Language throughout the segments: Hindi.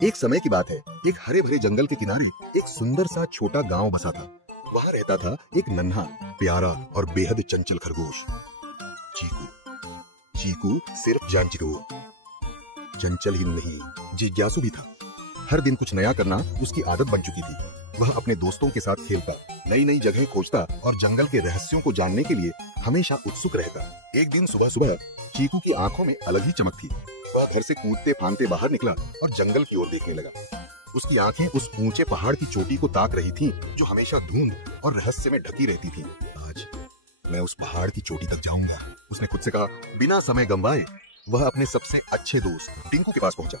एक समय की बात है, एक हरे भरे जंगल के किनारे एक सुंदर सा छोटा गांव बसा था। वहां रहता था एक नन्हा, प्यारा और बेहद चंचल खरगोश, चीकू। चीकू सिर्फ जानचितुर, चंचल ही नहीं, जिज्ञासु भी था। हर दिन कुछ नया करना उसकी आदत बन चुकी थी। वह अपने दोस्तों के साथ खेलता, नई नई जगह खोजता और जंगल के रहस्यों को जानने के लिए हमेशा उत्सुक रहता। एक दिन सुबह सुबह चीकू की आंखों में अलग ही चमक थी। वह घर से कूदते फांदते बाहर निकला और जंगल की ओर देखने लगा। उसकी आंखें उस ऊंचे पहाड़ की चोटी को ताक रही थीं, जो हमेशा धुंध और रहस्य में ढकी रहती थी। आज मैं उस पहाड़ की चोटी तक जाऊंगा, उसने खुद से कहा। बिना समय गंवाए वह अपने सबसे अच्छे दोस्त टिंकू के पास पहुंचा।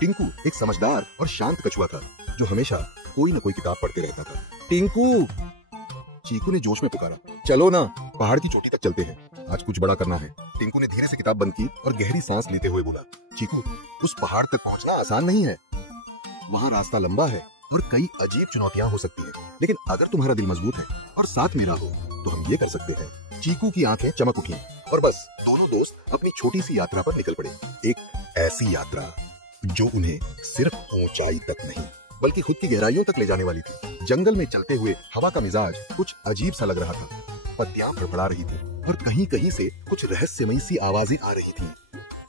टिंकू एक समझदार और शांत कछुआ था, जो हमेशा कोई न कोई किताब पढ़ते रहता था। टिंकू, चीकू ने जोश में पुकारा, चलो ना, पहाड़ की चोटी तक चलते हैं, आज कुछ बड़ा करना है। टिंकू ने धीरे से किताब बंद की और गहरी सांस लेते हुए बोला, चीकू, उस पहाड़ तक पहुंचना आसान नहीं है। वहाँ रास्ता लंबा है और कई अजीब चुनौतियां हो सकती हैं, लेकिन अगर तुम्हारा दिल मजबूत है और साथ मेरा हो तो हम ये कर सकते हैं। चीकू की आंखें चमक उठी और बस दोनों दोस्त अपनी छोटी सी यात्रा पर निकल पड़े। एक ऐसी यात्रा जो उन्हें सिर्फ ऊंचाई तक नहीं बल्कि खुद की गहराइयों तक ले जाने वाली थी। जंगल में चलते हुए हवा का मिजाज कुछ अजीब सा लग रहा था। पत्तियां फड़फड़ा रही थी और कहीं कहीं से कुछ रहस्यमयी सी आवाजें आ रही थीं।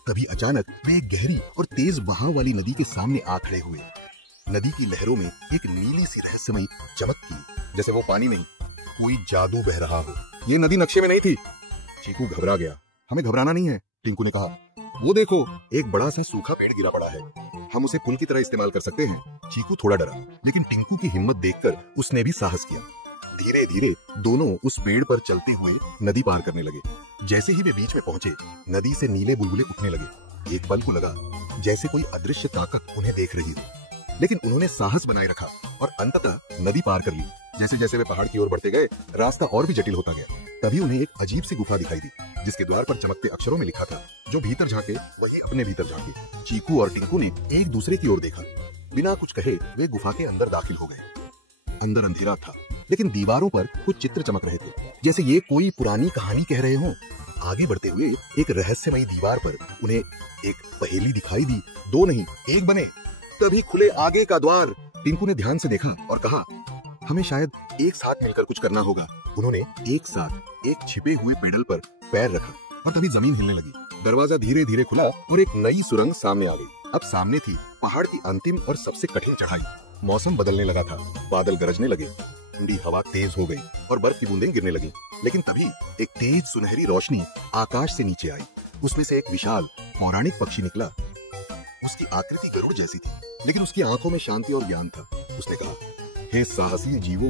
तभी अचानक वे एक गहरी और तेज बहाव वाली नदी के सामने आ खड़े हुए। नदी की लहरों में एक नीली सी रहस्यमयी चमक थी, जैसे वो पानी नहीं, कोई जादू बह रहा हो। ये नदी नक्शे में नहीं थी। चीकू घबरा गया। हमें घबराना नहीं है, टिंकू ने कहा। वो देखो, एक बड़ा सा सूखा पेड़ गिरा पड़ा है, हम उसे पुल की तरह इस्तेमाल कर सकते हैं। चीकू थोड़ा डरा, लेकिन टिंकू की हिम्मत देखकर उसने भी साहस किया। धीरे धीरे दोनों उस पेड़ पर चलते हुए नदी पार करने लगे। जैसे ही वे बीच में पहुंचे, नदी से नीले बुलबुले उठने लगे। एक पल को लगा जैसे कोई अदृश्य ताकत उन्हें देख रही हो, लेकिन उन्होंने साहस बनाए रखा और अंततः नदी पार कर ली। जैसे जैसे वे पहाड़ की ओर बढ़ते गए, रास्ता और भी जटिल होता गया। तभी उन्हें एक अजीब सी गुफा दिखाई दी, जिसके द्वार पर चमकते अक्षरों में लिखा था, जो भीतर झांके वही अपने भीतर झांके। चीकू और टिंकू ने एक दूसरे की ओर देखा। बिना कुछ कहे वे गुफा के अंदर दाखिल हो गए। अंदर अंधेरा था, लेकिन दीवारों पर कुछ चित्र चमक रहे थे, जैसे ये कोई पुरानी कहानी कह रहे हों। आगे बढ़ते हुए एक रहस्यमयी दीवार पर उन्हें एक पहेली दिखाई दी। दो नहीं, एक बने। तभी खुले आगे का द्वार। टिंकू ने ध्यान से देखा और कहा, हमें शायद एक साथ मिलकर कुछ करना होगा। उन्होंने एक साथ एक छिपे हुए पेडल पर पैर रखा और तभी जमीन हिलने लगी। दरवाजा धीरे धीरे खुला और एक नई सुरंग सामने आ गई। अब सामने थी पहाड़ की अंतिम और सबसे कठिन चढ़ाई। मौसम बदलने लगा था, बादल गरजने लगे, ठंडी हवा तेज हो गई और बर्फ की बूंदें गिरने लगी। लेकिन तभी एक तेज सुनहरी रोशनी आकाश से नीचे आई। उसमें से एक विशाल पौराणिक पक्षी निकला। उसकी आकृति गरुड़ जैसी थी, लेकिन उसकी आंखों में शांति और ज्ञान था। उसने कहा, हे साहसी जीवों,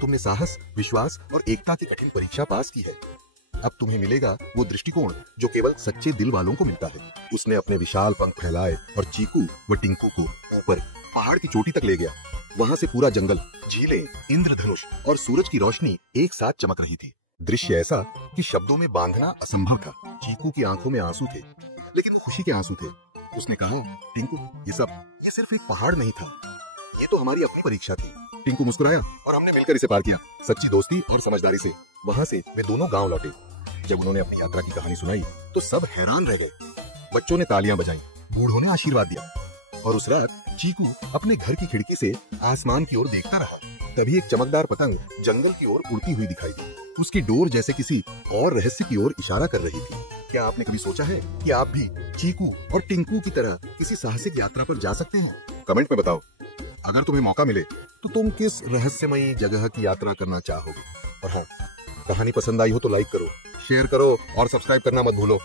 तुमने साहस, विश्वास और एकता की कठिन परीक्षा पास की है। अब तुम्हें मिलेगा वो दृष्टिकोण जो केवल सच्चे दिल वालों को मिलता है। उसने अपने विशाल पंख फैलाए और चीकू व टिंकू को ऊपर पहाड़ की चोटी तक ले गया। वहां से पूरा जंगल, झीलें, इंद्रधनुष और सूरज की रोशनी एक साथ चमक रही थी। दृश्य ऐसा कि शब्दों में बांधना असंभव था। चीकू की आंखों में आंसू थे, लेकिन वो खुशी के आंसू थे। उसने कहा, टिंकू, ये सिर्फ एक पहाड़ नहीं था, ये तो हमारी अपनी परीक्षा थी। टिंकू मुस्कुराया और हमने मिलकर इसे पार किया, सच्ची दोस्ती और समझदारी से। वहां से वे दोनों गांव लौटे। जब उन्होंने अपनी यात्रा की कहानी सुनाई तो सब हैरान रह गए। बच्चों ने तालियां बजाईं, बूढ़ों ने आशीर्वाद दिया और उस रात चीकू अपने घर की खिड़की से आसमान की ओर देखता रहा। तभी एक चमकदार पतंग जंगल की ओर उड़ती हुई दिखाई दी। उसकी डोर जैसे किसी और रहस्य की ओर इशारा कर रही थी। क्या आपने कभी सोचा है कि आप भी चीकू और टिंकू की तरह किसी साहसिक यात्रा पर जा सकते हैं? कमेंट में बताओ। अगर तुम्हें मौका मिले तो तुम किस रहस्यमयी जगह की यात्रा करना चाहोगे? और हाँ, कहानी पसंद आई हो तो लाइक करो, शेयर करो और सब्सक्राइब करना मत भूलो।